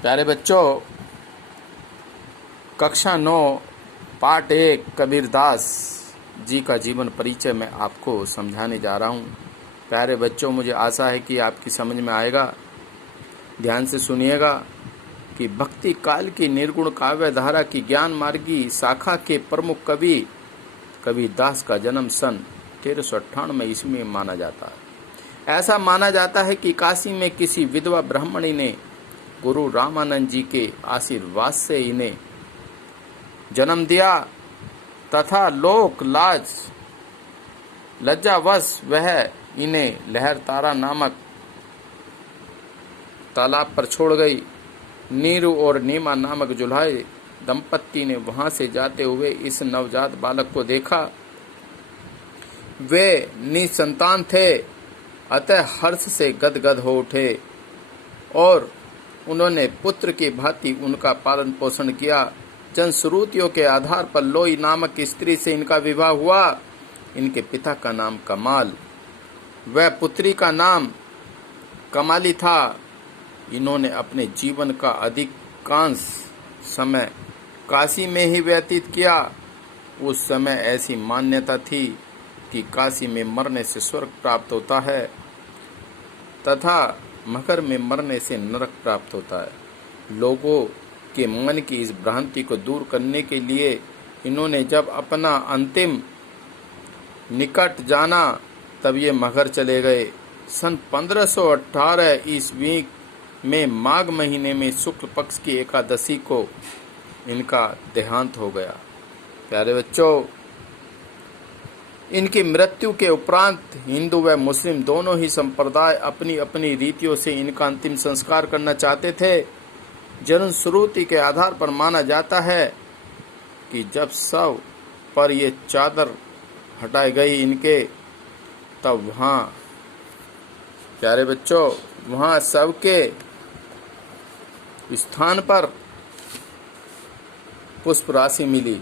प्यारे बच्चों, कक्षा 9 पाठ 1 कबीरदास जी का जीवन परिचय मैं आपको समझाने जा रहा हूँ। प्यारे बच्चों, मुझे आशा है कि आपकी समझ में आएगा। ध्यान से सुनिएगा कि भक्ति काल की निर्गुण काव्य धारा की ज्ञान मार्गी शाखा के प्रमुख कवि कबीरदास का जन्म सन 1398 ईस्वी में माना जाता है। ऐसा माना जाता है कि काशी में किसी विधवा ब्राह्मणी ने गुरु रामानंद जी के आशीर्वाद से इन्हें जन्म दिया तथा लोक लाज लज्जावश वह इन्हें लहर तारा नामक तालाब पर छोड़ गई। नीरू और नीमा नामक जुल्हाए दंपत्ति ने वहां से जाते हुए इस नवजात बालक को देखा। वे निसंतान थे, अतः हर्ष से गदगद हो उठे और उन्होंने पुत्र की भांति उनका पालन पोषण किया। जनश्रुतियों के आधार पर लोई नामक स्त्री से इनका विवाह हुआ। इनके पिता का नाम कमाल, वह पुत्री का नाम कमाली था। इन्होंने अपने जीवन का अधिकांश समय काशी में ही व्यतीत किया। उस समय ऐसी मान्यता थी कि काशी में मरने से स्वर्ग प्राप्त होता है तथा मगर में मरने से नरक प्राप्त होता है। लोगों के मन की इस भ्रांति को दूर करने के लिए इन्होंने जब अपना अंतिम निकट जाना तब ये मगर चले गए। सन 1518 ईस्वी में माघ महीने में शुक्ल पक्ष की एकादशी को इनका देहांत हो गया। प्यारे बच्चों, इनकी मृत्यु के उपरांत हिंदू व मुस्लिम दोनों ही संप्रदाय अपनी अपनी रीतियों से इनका अंतिम संस्कार करना चाहते थे। जनश्रुति के आधार पर माना जाता है कि जब शव पर ये चादर हटाई गई इनके, तब वहाँ प्यारे बच्चों वहाँ शव के स्थान पर पुष्प राशि मिली।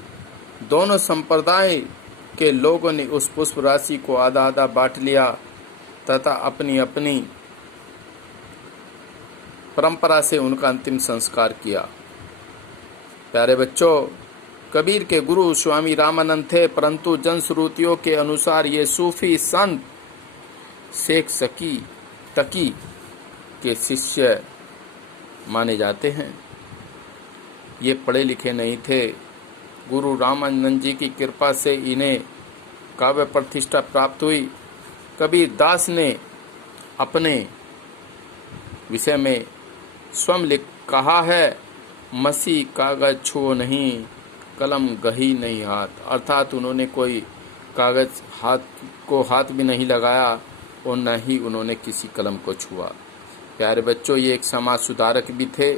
दोनों संप्रदाय के लोगों ने उस पुष्प राशि को आधा आधा बांट लिया तथा अपनी अपनी परंपरा से उनका अंतिम संस्कार किया। प्यारे बच्चों, कबीर के गुरु स्वामी रामानंद थे, परंतु जनश्रुतियों के अनुसार ये सूफी संत शेख तकी के शिष्य माने जाते हैं। ये पढ़े लिखे नहीं थे। गुरु रामानंद जी की कृपा से इन्हें काव्य प्रतिष्ठा प्राप्त हुई। कबीरदास ने अपने विषय में स्वयं कहा है, मसी कागज छुओ नहीं, कलम गही नहीं हाथ। अर्थात उन्होंने कोई कागज हाथ भी नहीं लगाया और न ही उन्होंने किसी कलम को छुआ। प्यारे बच्चों, ये एक समाज सुधारक भी थे।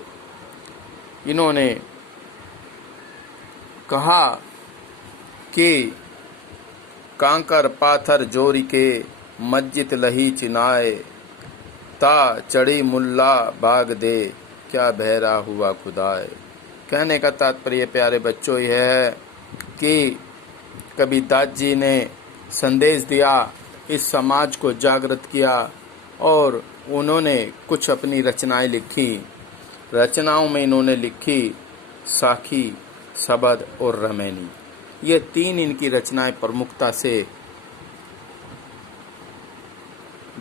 इन्होंने कहा कि कांकर पाथर जोरी के मस्जिद लही चिनाए, ता चढ़ी मुल्ला बाग दे, क्या बहरा हुआ खुदाए। कहने का तात्पर्य प्यारे बच्चों यह है कि कबीरदास जी ने संदेश दिया, इस समाज को जागृत किया और उन्होंने कुछ अपनी रचनाएं लिखी। रचनाओं में इन्होंने लिखी साखी, शबद और रमैनी। ये 3 इनकी रचनाएं प्रमुखता से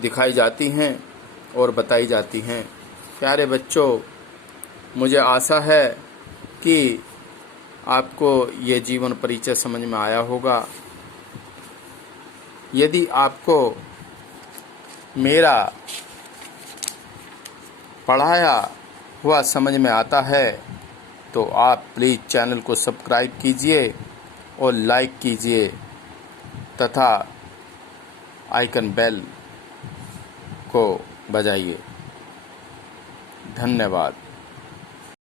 दिखाई जाती हैं और बताई जाती हैं। प्यारे बच्चों, मुझे आशा है कि आपको ये जीवन परिचय समझ में आया होगा। यदि आपको मेरा पढ़ाया हुआ समझ में आता है तो आप प्लीज़ चैनल को सब्सक्राइब कीजिए और लाइक कीजिए तथा आइकन बेल को बजाइए। धन्यवाद।